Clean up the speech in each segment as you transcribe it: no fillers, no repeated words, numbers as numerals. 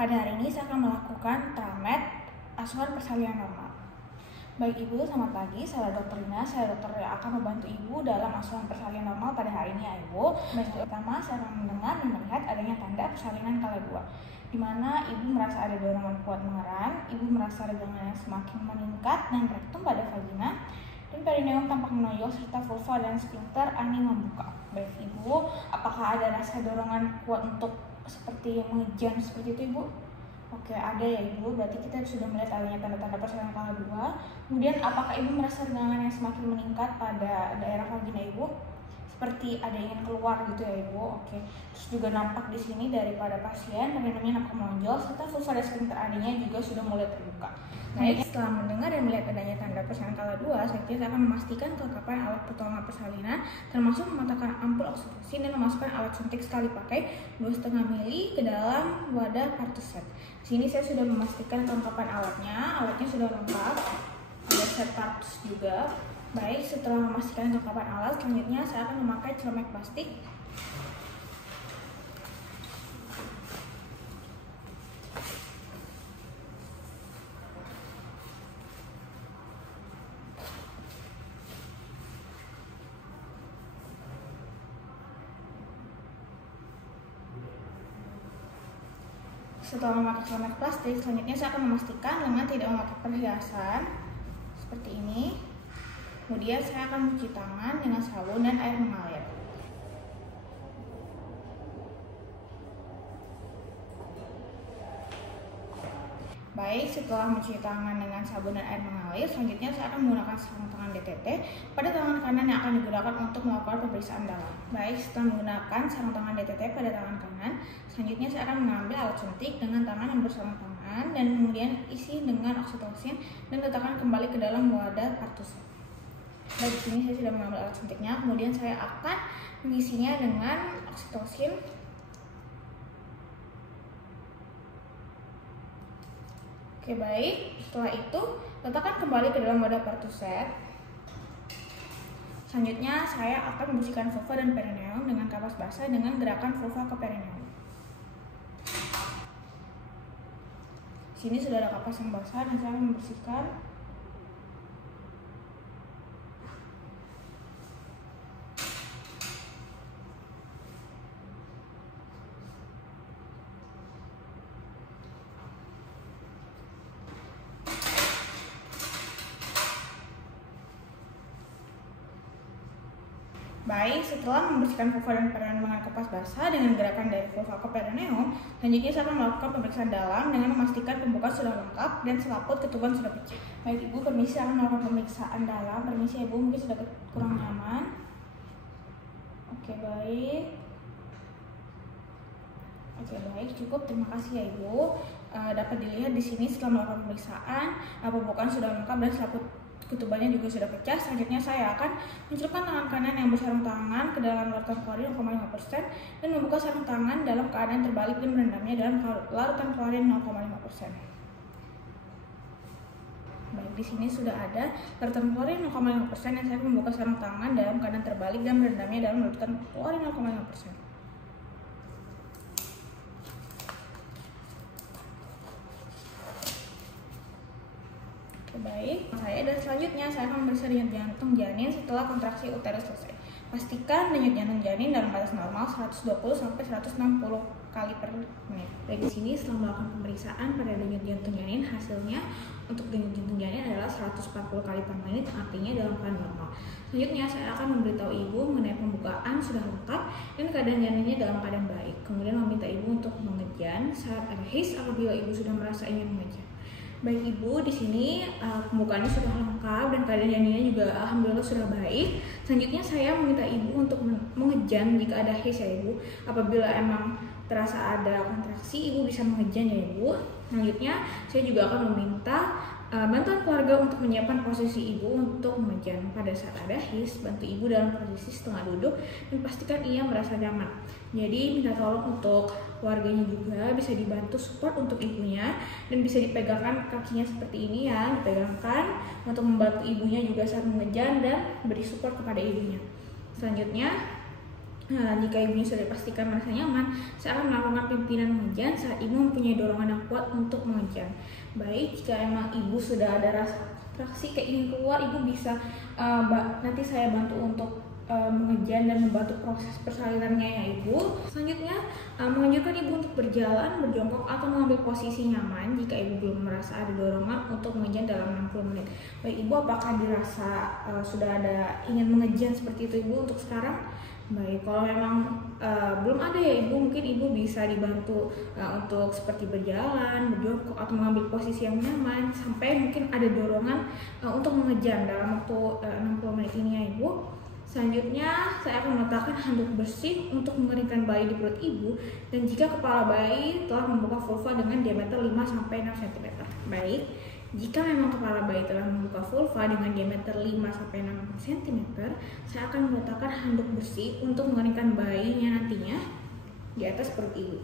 Pada hari ini saya akan melakukan TRAMED asuhan persalinan normal. Baik Ibu, selamat pagi. Saya Dr. Lina, saya dokter yang akan membantu Ibu dalam asuhan persalinan normal pada hari ini ya Ibu. Baik, pertama saya akan mendengar dan melihat adanya tanda persalinan kala 2, di mana Ibu merasa ada dorongan kuat mengeram, Ibu merasa regangan yang semakin meningkat dan rektum pada vagina, dan perineum tampak menonjol serta vulva dan sphincter ani membuka. Baik Ibu, apakah ada rasa dorongan kuat untuk seperti mengejan seperti itu Ibu? Oke, ada ya Ibu, berarti kita sudah melihat adanya tanda-tanda persalinan kala 2. Kemudian apakah Ibu merasa regangan yang semakin meningkat pada daerah vagina Ibu? Seperti ada yang ingin keluar gitu ya Ibu. Oke. Terus juga nampak di sini daripada pasien perineumnya nampak menonjol serta vulva dan sphincter aninya juga sudah mulai terbuka. Baik, setelah mendengar dan melihat adanya tanda persalinan kala 2, saya akan memastikan kelengkapan alat pertolongan persalinan, termasuk mematahkan ampul oksitosin dan memasukkan alat suntik sekali pakai 2,5 mili ke dalam wadah partuset. Di sini saya sudah memastikan kelengkapan alatnya sudah lengkap, ada set partus juga. Baik, setelah memastikan kelengkapan alat, selanjutnya saya akan memakai celemek plastik. Setelah memakai celemek plastik, selanjutnya saya akan memastikan lengan tidak memakai perhiasan seperti ini. Kemudian saya akan mencuci tangan dengan sabun dan air mengalir. Baik, setelah mencuci tangan dengan sabun dan air mengalir, selanjutnya saya akan menggunakan sarung tangan DTT pada tangan kanan yang akan digunakan untuk melakukan pemeriksaan dalam. Baik, setelah menggunakan sarung tangan DTT pada tangan kanan, selanjutnya saya akan mengambil alat suntik dengan tangan yang bersarung tangan dan kemudian isi dengan oksitosin dan letakkan kembali ke dalam wadah partuset. Baik, di sini saya sudah mengambil alat suntiknya, kemudian saya akan mengisinya dengan oksitosin. Oke, baik. Setelah itu, letakkan kembali ke dalam wadah partuset. Selanjutnya, saya akan membersihkan vulva dan perineum dengan kapas basah dengan gerakan vulva ke perineum. Sini sudah ada kapas yang basah dan saya akan membersihkan. Baik, setelah membersihkan vulva dan perineum dengan kapas basah dengan gerakan dari vulva ke perineum, selanjutnya saya akan melakukan pemeriksaan dalam dengan memastikan pembukaan sudah lengkap dan selaput ketuban sudah pecah. Baik Ibu, permisi akan melakukan pemeriksaan dalam. Permisi Ibu, mungkin sudah kurang nyaman. Oke, baik. Oke, baik, cukup. Terima kasih ya Ibu. Dapat dilihat di sini setelah melakukan pemeriksaan, pembukaan sudah lengkap dan selaput ketubannya juga sudah pecah. Selanjutnya saya akan mencelupkan tangan kanan yang bersarung tangan ke dalam larutan klorin 0,5% dan membuka sarung tangan dalam keadaan terbalik dan merendamnya dalam larutan klorin 0,5%. Baik, di sini sudah ada larutan klorin 0,5% dan saya akan membuka sarung tangan dalam keadaan terbalik dan merendamnya dalam larutan klorin 0,5%. Baik, dan selanjutnya saya akan memeriksa denyut jantung janin setelah kontraksi uterus selesai. Pastikan denyut jantung janin dalam batas normal 120 sampai 160 kali per menit. Baik, di sini setelah melakukan pemeriksaan pada denyut jantung janin, hasilnya untuk denyut jantung janin adalah 140 kali per menit, artinya dalam keadaan normal. Selanjutnya saya akan memberitahu Ibu mengenai pembukaan sudah lengkap dan keadaan janinnya dalam keadaan baik. Kemudian meminta Ibu untuk mengejan saat ada his apabila Ibu sudah merasa ingin mengejan. Baik Ibu, di sini pembukaannya sudah lengkap dan keadaan janinnya juga alhamdulillah sudah baik. Selanjutnya saya meminta Ibu untuk mengejan jika ada his ya Ibu. Apabila emang terasa ada kontraksi, Ibu bisa mengejan ya Ibu. Selanjutnya saya juga akan meminta bantuan keluarga untuk menyiapkan posisi Ibu untuk mengejan. Pada saat ada his, bantu Ibu dalam posisi setengah duduk dan pastikan ia merasa nyaman. Jadi minta tolong untuk keluarganya juga bisa dibantu support untuk ibunya dan bisa dipegangkan kakinya seperti ini ya, dipegangkan untuk membantu ibunya juga saat mengejan dan beri support kepada ibunya. Selanjutnya Nah, jika ibunya sudah dipastikan merasa nyaman, saya akan melakukan pimpinan mengejan saat ibu mempunyai dorongan yang kuat untuk mengejan. Baik, jika emang ibu sudah ada rasa kontraksi kayak ingin keluar, ibu bisa nanti saya bantu untuk mengejan dan membantu proses persalinannya ya ibu. Selanjutnya, menganjurkan ibu untuk berjalan, berjongkok atau mengambil posisi nyaman jika ibu belum merasa ada dorongan untuk mengejan dalam 60 menit. Baik ibu, apakah dirasa sudah ada ingin mengejan seperti itu ibu untuk sekarang? Baik, kalau memang belum ada ya ibu, mungkin ibu bisa dibantu untuk seperti berjalan, berjongkok atau mengambil posisi yang nyaman sampai mungkin ada dorongan untuk mengejan dalam waktu 60 menit ini ya ibu. Selanjutnya, saya akan meletakkan handuk bersih untuk mengeringkan bayi di perut ibu dan jika kepala bayi telah membuka vulva dengan diameter 5-6 cm. Baik, jika memang kepala bayi telah membuka vulva dengan diameter 5-6 cm, saya akan meletakkan handuk bersih untuk mengeringkan bayinya nantinya di atas perut ibu.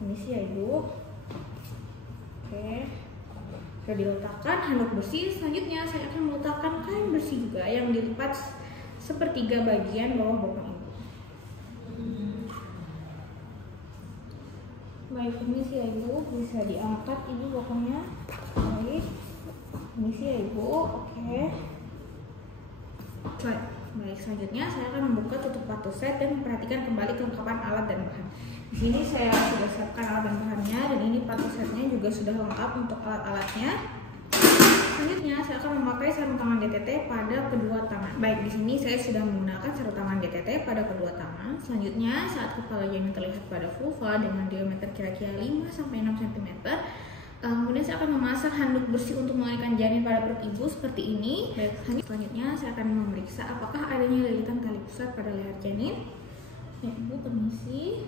Ini sih ya ibu. Oke. Sudah diletakkan handuk bersih, selanjutnya saya akan meletakkan kain bersih juga yang dilipat sepertiga bagian bawah bokong ibu. Baik, ini sih ya ibu, bisa diangkat ibu bokongnya. Baik, ini sih ya ibu. Oke. Baik, selanjutnya saya akan membuka tutup patus set dan memperhatikan kembali kelengkapan alat dan bahan. Di sini saya sudah siapkan alat dan bahannya dan ini patus setnya juga sudah lengkap untuk alat-alatnya. Selanjutnya saya akan memakai sarung tangan DTT pada kedua tangan. Baik, di sini saya sudah menggunakan sarung tangan DTT pada kedua tangan. Selanjutnya saat kepala janin terlihat pada vulva dengan diameter kira-kira 5-6 cm, kemudian saya akan memasang handuk bersih untuk mengalirkan janin pada perut ibu seperti ini. Baik, selanjutnya saya akan memeriksa apakah adanya lilitan tali pusat pada leher janin. Ya ibu, permisi.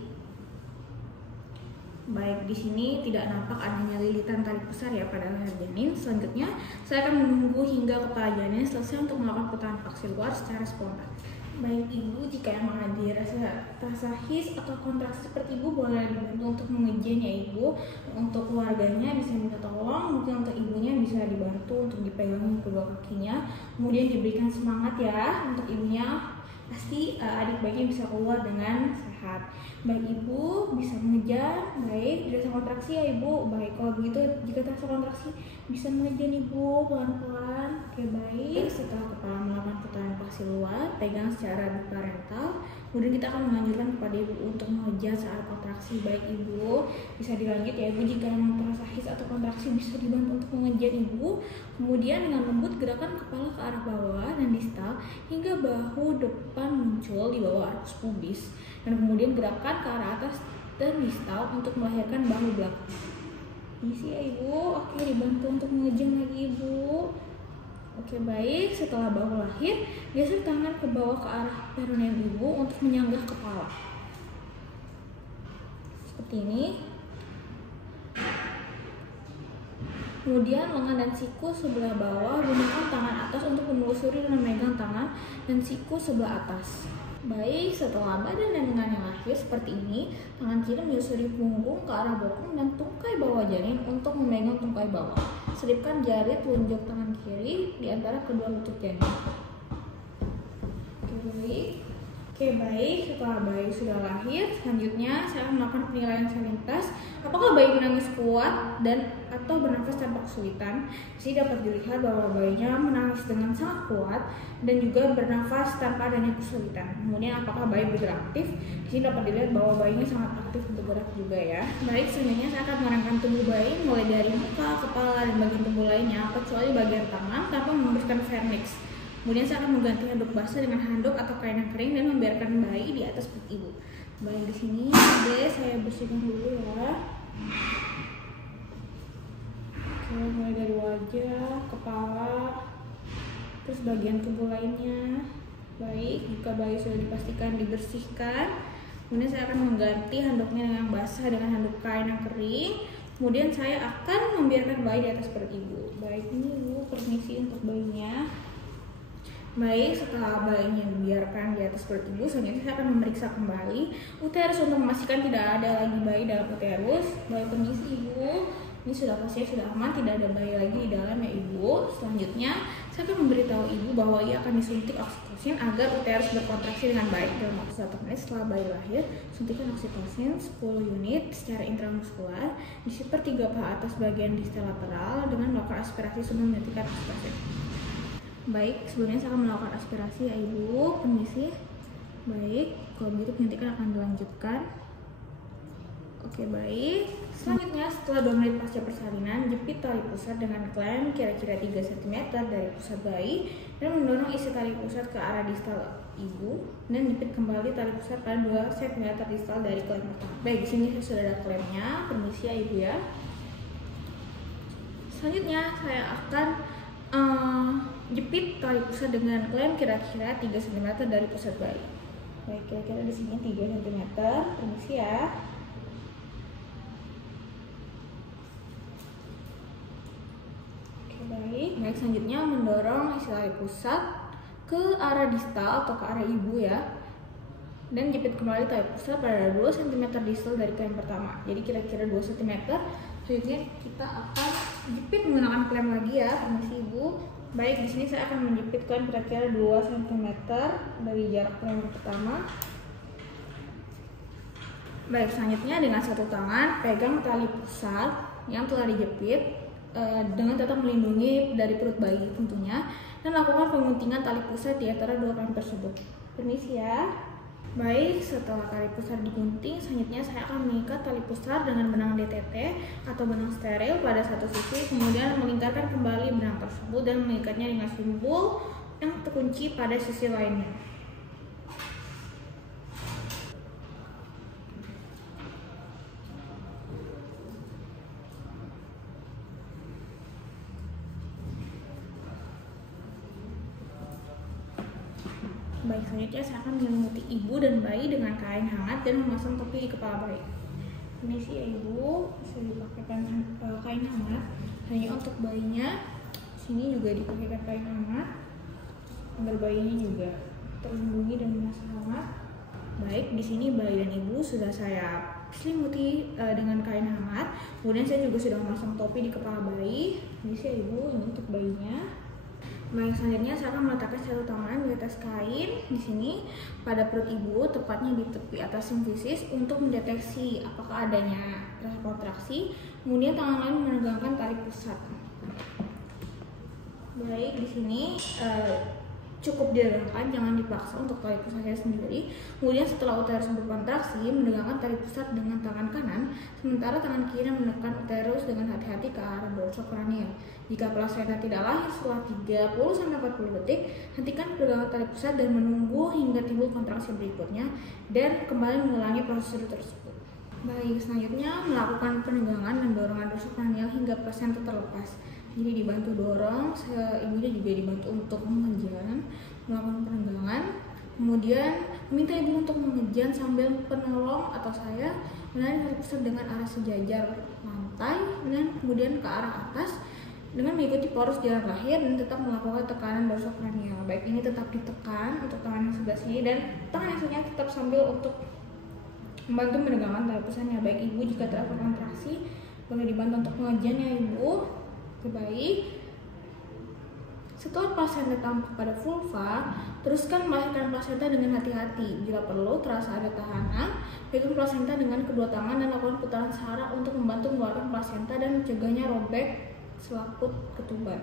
Baik, di sini tidak nampak adanya lilitan tali pusar ya pada leher janin. Selanjutnya, saya akan menunggu hingga kepala janin selesai untuk melakukan putaran paksi luar secara spontan. Baik ibu, jika emang ada rasa his atau kontraksi seperti ibu, boleh dibantu untuk mengejan ya ibu. Untuk keluarganya bisa minta tolong, mungkin untuk ibunya bisa dibantu untuk dipegang kedua kakinya. Kemudian diberikan semangat ya untuk ibunya. Pasti adik bayinya bisa keluar dengan sehat. Baik ibu, bisa mengejar. Baik, dirasa kontraksi ya ibu. Baik, kalau begitu jika terasa kontraksi bisa mengejar ibu pelan-pelan. Oke, baik. Setelah kepala melakukan putaran paksi luar, pegang secara biparental. Kemudian kita akan menganjurkan kepada ibu untuk mengejar saat kontraksi. Baik ibu, bisa dilanjut ya ibu. Jika memang terasa his atau kontraksi bisa dibantu untuk mengejar ibu. Kemudian dengan lembut gerakan kepala ke arah bawah dan distal hingga bahu depan muncul di bawah arkus pubis, dan kemudian gerakan ke arah atas dan distal untuk melahirkan bahu belakang. Isi ya ibu. Oke, dibantu untuk mengejang lagi ibu. Oke, baik. Setelah bahu lahir, geser tangan ke bawah ke arah perineum ibu untuk menyanggah kepala seperti ini. Kemudian lengan dan siku sebelah bawah, gunakan tangan atas untuk menelusuri dan memegang tangan dan siku sebelah atas. Baik, setelah badan dan lengannya lahir seperti ini, tangan kiri menyusuri punggung ke arah bokong dan tungkai bawah janin untuk memegang tungkai bawah. Selipkan jari telunjuk tangan kiri di antara kedua lutut janin. Oke, baik. Setelah bayi sudah lahir, selanjutnya saya akan melakukan penilaian salintas. Apakah bayi menangis kuat dan atau bernafas tanpa kesulitan? Di sini dapat dilihat bahwa bayinya menangis dengan sangat kuat dan juga bernafas tanpa adanya kesulitan. Kemudian apakah bayi bergerak aktif? Di sini dapat dilihat bahwa bayinya sangat aktif bergerak juga ya. Baik, selanjutnya saya akan mengerangkan tubuh bayi mulai dari muka, kepala, dan bagian tubuh lainnya, kecuali bagian tangan tanpa memberikan vernix. Kemudian saya akan mengganti handuk basah dengan handuk atau kain yang kering dan membiarkan bayi di atas perut ibu. Baik, di sini deh saya bersihkan dulu ya. Oke, mulai dari wajah, kepala, terus bagian tubuh lainnya. Baik, jika bayi sudah dipastikan dibersihkan, kemudian saya akan mengganti handuknya dengan basah dengan handuk kain yang kering. Kemudian saya akan membiarkan bayi di atas perut ibu. Baik, ini ibu permisi untuk bayinya. Baik, setelah bayinya dibiarkan di atas perut ibu, selanjutnya saya akan memeriksa kembali uterus untuk memastikan tidak ada lagi bayi dalam uterus. Baik, permisi ibu. Ini sudah pastinya sudah aman, tidak ada bayi lagi di dalam ya ibu. Selanjutnya saya akan memberitahu ibu bahwa ia akan disuntik oksitosin agar uterus berkontraksi dengan baik dalam waktu 1 menit setelah bayi lahir. Suntikan oksitosin 10 unit secara intramuskular di sepertiga paha atas bagian distal lateral dengan melakukan aspirasi sebelum menyuntikkan oksitosin. Baik, sebelumnya saya akan melakukan aspirasi ya ibu, permisi. Baik, kalau begitu penyuntikan akan dilanjutkan. Oke, baik. Selanjutnya, setelah 2 menit pasca persalinan, jepit tali pusat dengan klem kira-kira 3 cm dari pusat bayi dan mendorong isi tali pusat ke arah distal ibu dan jepit kembali tali pusat pada 2 cm distal dari klem pertama. Baik, di sini sudah ada klemnya. Permisi ya ibu ya. Selanjutnya, saya akan jepit tali pusat dengan klem kira-kira 3 cm dari pusat bayi. Baik, kira-kira di sini 3 cm. Permisi ya. Baik, selanjutnya mendorong isi tali pusat ke arah distal atau ke arah ibu ya, dan jepit kembali tali pusat pada 2 cm distal dari klem pertama. Jadi kira-kira 2 cm. Selanjutnya kita akan jepit menggunakan klem lagi ya, permisi ibu. Baik, di sini saya akan menjepit klem kira-kira 2 cm dari jarak klem pertama. Baik, selanjutnya dengan satu tangan pegang tali pusat yang telah dijepit dengan tetap melindungi dari perut bayi tentunya, dan lakukan penguntingan tali pusat di antara 2 klem tersebut. Permisi ya. Baik, setelah tali pusat digunting, selanjutnya saya akan mengikat tali pusat dengan benang DTT atau benang steril pada satu sisi, kemudian melingkarkan kembali benang tersebut dan mengikatnya dengan simpul yang terkunci pada sisi lainnya. Baik, selanjutnya saya akan menyelimuti ibu dan bayi dengan kain hangat dan memasang topi di kepala bayi. Ini sih ya ibu, bisa dipakaikan kain hangat hanya untuk bayinya. Sini juga dipakaikan kain hangat agar bayinya juga terlindungi dan merasa hangat. Baik, di sini bayi dan ibu sudah saya selimuti dengan kain hangat. Kemudian saya juga sudah memasang topi di kepala bayi. Ini sih ya ibu, ini untuk bayinya. Baik, selanjutnya saya akan meletakkan satu tangan di atas kain di sini pada perut ibu, tepatnya di tepi atas simfisis untuk mendeteksi apakah adanya rasa kontraksi. Kemudian tangan lain menegangkan tali pusat. Baik, di sini cukup diregangkan, jangan dipaksa untuk tali pusatnya sendiri. Kemudian setelah uterus berkontraksi, menegangkan tali pusat dengan tangan kanan, sementara tangan kiri menekan uterus dengan hati-hati ke arah dorsokranial. Jika plasenta tidak lahir setelah 30-40 detik, hentikan peregangan tali pusat dan menunggu hingga timbul kontraksi berikutnya dan kembali mengulangi prosedur tersebut. Baik, selanjutnya melakukan penegangan dan dorongan dorsokranial hingga plasenta terlepas. Jadi dibantu dorong, ibunya juga dibantu untuk mengejan, melakukan penegangan. Kemudian meminta ibu untuk mengejan sambil penolong atau saya menarik tali pusat dengan arah sejajar lantai dan kemudian ke arah atas dengan mengikuti poros jalan lahir dan tetap melakukan tekanan dorsokranial. Baik, ini tetap ditekan untuk tangan yang sebelah sini dan tangan yang satunya tetap sambil untuk membantu menegangkan tali pusatnya. Baik, ibu jika terdapat kontraksi boleh dibantu untuk mengejan ya ibu. Baik, setelah plasenta tampak pada vulva, teruskan melahirkan plasenta dengan hati-hati. Bila perlu, terasa ada tahanan, pegang plasenta dengan kedua tangan dan lakukan putaran saraf untuk membantu mengeluarkan plasenta dan mencegahnya robek selaput ketuban.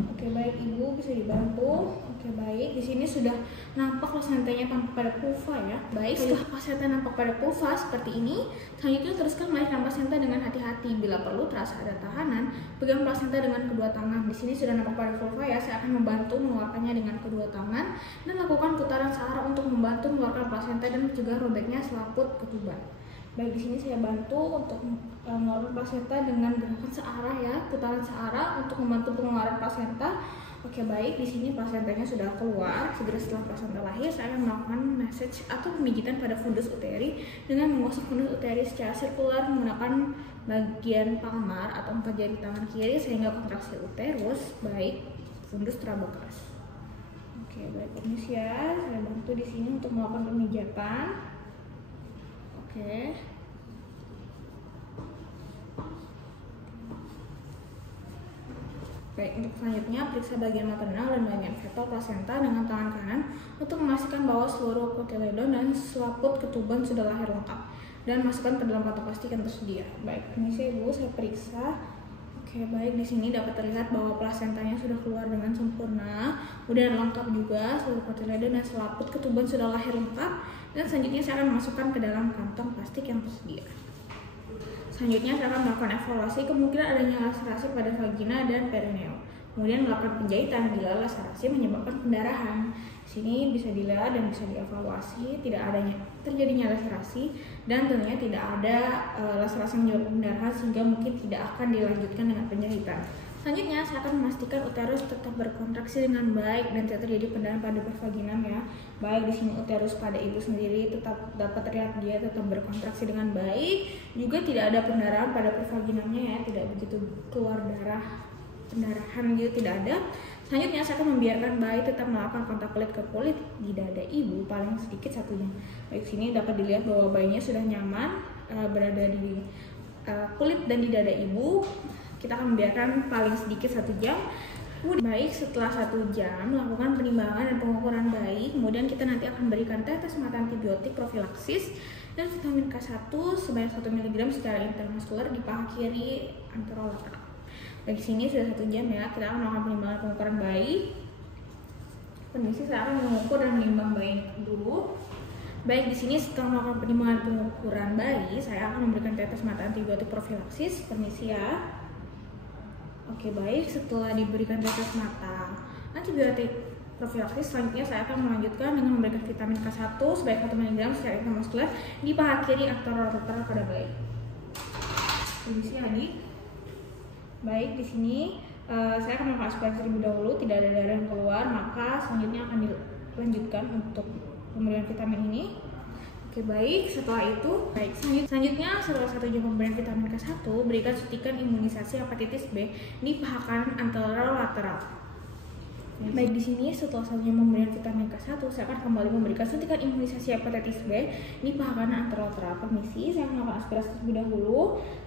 Oke, baik ibu, bisa dibantu. Oke, baik, di sini sudah nampak plasentanya tampak pada vulva ya. Baik, setelah plasenta nampak pada vulva seperti ini, selanjutnya teruskan melahirkan plasenta dengan hati-hati. Bila perlu, terasa ada tahanan, pegang plasenta dengan kedua tangan. Di sini sudah nampak pada vulva ya. Saya akan membantu mengeluarkannya dengan kedua tangan dan lakukan putaran saraf untuk membantu mengeluarkan plasenta dan mencegah robeknya selaput ketuban. Baik, di sini saya bantu untuk mengeluarkan plasenta dengan gerakan searah ya, putaran searah untuk membantu pengeluaran plasenta. Oke, baik, di sini plasentanya sudah keluar. Segera setelah plasenta lahir, saya akan melakukan massage atau pemijitan pada fundus uteri dengan menggosok fundus uteri secara sirkular menggunakan bagian palmar atau 4 jari tangan kiri sehingga kontraksi uterus baik fundus trabekas. Oke, baik, permisi ya, saya bantu di sini untuk melakukan pemijatan. Oke. Baik, untuk selanjutnya periksa bagian maternal dan bagian fetal plasenta dengan tangan kanan untuk memastikan bahwa seluruh kotiledon dan selaput ketuban sudah lahir lengkap dan masukkan ke dalam kantong plastik yang tersedia. Baik, ini sih Ibu saya periksa. Oke, baik, di sini dapat terlihat bahwa plasentanya sudah keluar dengan sempurna, kemudian lengkap juga, seluruh kotiledon dan selaput ketuban sudah lahir lengkap, dan selanjutnya saya akan masukkan ke dalam kantong plastik yang tersedia. Selanjutnya saya akan melakukan evaluasi kemungkinan adanya laserasi pada vagina dan perineum. Kemudian melakukan penjahitan bila laserasi menyebabkan pendarahan. Di sini bisa dilihat dan bisa dievaluasi terjadinya laserasi dan tentunya tidak ada laserasi menyebabkan pendarahan sehingga mungkin tidak akan dilanjutkan dengan penjahitan. Selanjutnya saya akan memastikan uterus tetap berkontraksi dengan baik dan tidak terjadi pendarahan pada pervaginam ya. Baik, di sini uterus pada ibu sendiri tetap dapat terlihat dia tetap berkontraksi dengan baik, juga tidak ada pendarahan pada pervaginamnya ya, tidak begitu keluar pendarahan gitu, tidak ada. Selanjutnya saya akan membiarkan bayi tetap melakukan kontak kulit ke kulit di dada ibu paling sedikit 1 jam. Baik, sini dapat dilihat bahwa bayinya sudah nyaman berada di kulit dan di dada ibu. Kita akan membiarkan paling sedikit 1 jam. Baik, setelah 1 jam melakukan penimbangan dan pengukuran bayi, kemudian kita nanti akan berikan tetes mata antibiotik profilaksis dan vitamin K1 sebanyak 1 mg secara intramuskuler di paha kiri anterolateral. Di sini sudah 1 jam ya, kita akan melakukan penimbangan pengukuran bayi. Permisi, saya akan mengukur dan menimbang bayi dulu. Baik, di sini setelah melakukan penimbangan pengukuran bayi, saya akan memberikan tetes mata antibiotik profilaksis. Permisi ya. Oke, baik, setelah diberikan tetes mata antibiotik profilaksis, selanjutnya saya akan melanjutkan dengan memberikan vitamin K1 sebanyak 1 mg secara intramuskuler di paha kiri anterolateral pada bayi. Permisi adik. Baik, di sini saya akan melakukan aspirasi terlebih dahulu, tidak ada darah yang keluar, maka selanjutnya akan dilanjutkan untuk pemberian vitamin ini. Oke, baik, setelah itu, baik, selanjutnya setelah 1 jam pemberian vitamin K1, berikan suntikan imunisasi hepatitis B di paha kanan anterolateral. Baik, di sini setelah 1 jam pemberian vitamin K1, saya akan kembali memberikan suntikan imunisasi hepatitis B di paha kanan anterolateral. Permisi, saya akan melakukan aspirasi terlebih dahulu,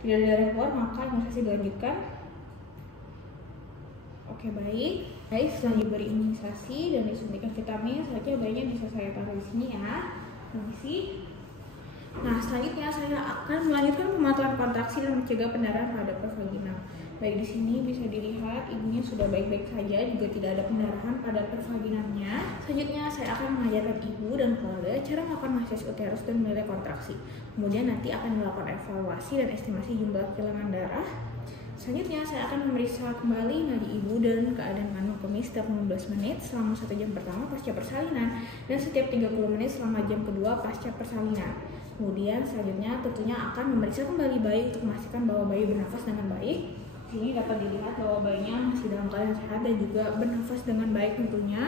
tidak ada darah yang keluar, maka imunisasi dilanjutkan. Oke, baik, setelah diberi imunisasi dan disuntikan vitamin, selanjutnya bayinya bisa saya taruh di sini ya. Permisi. Nah, selanjutnya saya akan melanjutkan pemantauan kontraksi dan mencegah pendarahan pada pervaginam. Baik, di sini bisa dilihat ibunya sudah baik-baik saja, juga tidak ada pendarahan pada pervaginamnya. Selanjutnya saya akan mengajarkan ibu dan keluarga cara melakukan massage uterus dan menilai kontraksi. Kemudian nanti akan melakukan evaluasi dan estimasi jumlah kehilangan darah. Selanjutnya saya akan memeriksa kembali nadi ibu dan keadaan kandung kemih setiap 15 menit selama 1 jam pertama pasca persalinan dan setiap 30 menit selama jam kedua pasca persalinan. Kemudian selanjutnya tentunya akan memeriksa kembali bayi untuk memastikan bahwa bayi bernafas dengan baik. Sini dapat dilihat bahwa bayinya masih dalam keadaan sehat dan juga bernafas dengan baik tentunya.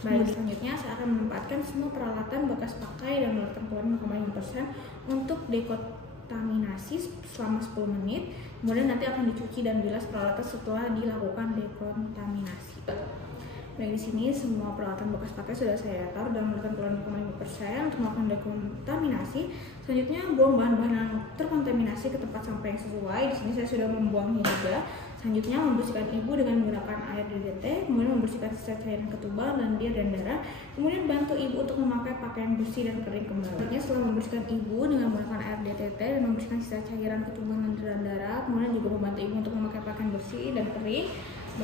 Baik, selanjutnya saya akan menempatkan semua peralatan bekas pakai dan melakukan keluaran 0,5% untuk dekontaminasi selama 10 menit. Kemudian nanti akan dicuci dan bilas peralatan setelah dilakukan dekontaminasi. Baik, di sini semua peralatan bekas pakai sudah saya taruh dan melakukan keluaran 0,5% untuk melakukan dekontaminasi. Selanjutnya buang bahan-bahan yang terkontaminasi ke tempat sampah yang sesuai. Di sini saya sudah membuangnya juga. Selanjutnya membersihkan ibu dengan menggunakan air DDT, kemudian membersihkan sisa cairan ketuban, lendir dan darah. Kemudian bantu ibu untuk memakai pakaian bersih dan kering kembali. Selanjutnya setelah membersihkan ibu dengan menggunakan air DDT dan membersihkan sisa cairan ketuban, lendir dan darah, kemudian juga membantu ibu untuk memakai pakaian bersih dan kering.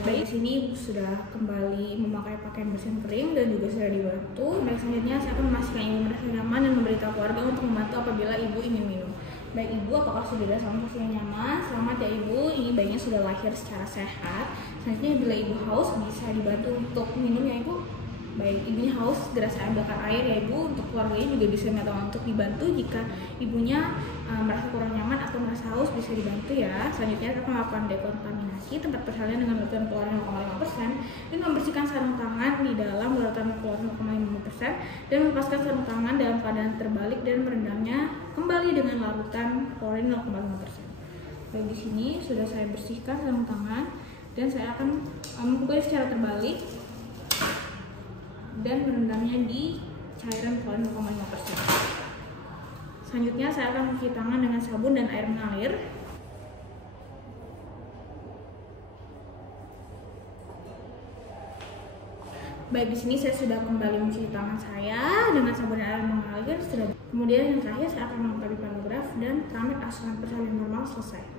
Baik, di sini sudah kembali memakai pakaian bersih dan kering dan juga sudah dibantu. Baik, selanjutnya saya akan memastikan ibu merasa nyaman dan memberitahu keluarga untuk membantu apabila ibu ingin minum. Baik ibu, apakah sudah dalam posisi yang nyaman? Selamat ya ibu, ini bayinya sudah lahir secara sehat. Selanjutnya bila ibu haus bisa dibantu untuk minum ya ibu. Baik, ibunya haus segera saya ambilkan air ya ibu. Untuk keluarganya juga bisa minta untuk dibantu jika ibunya merasa kurang nyaman atau merasa haus bisa dibantu ya. Selanjutnya kita melakukan dekontaminasi tempat persalinan dengan melakukan keluaran 0,5% dan membersihkan sarung tangan di dalam larutan keluaran 0,5% dan melepaskan sarung tangan dalam keadaan terbalik dan merendamnya kembali dengan larutan klorin 0,5%. Baik, di sini sudah saya bersihkan sarung tangan dan saya akan memukul secara terbalik dan merendamnya di cairan klorin 0,5%. Selanjutnya saya akan mencuci tangan dengan sabun dan air mengalir. Baik, di sini saya sudah kembali mencuci tangan saya dengan sabun dan air mengalir. Kemudian yang terakhir saya akan melengkapi pantograf dan tramet asuhan persalinan normal selesai.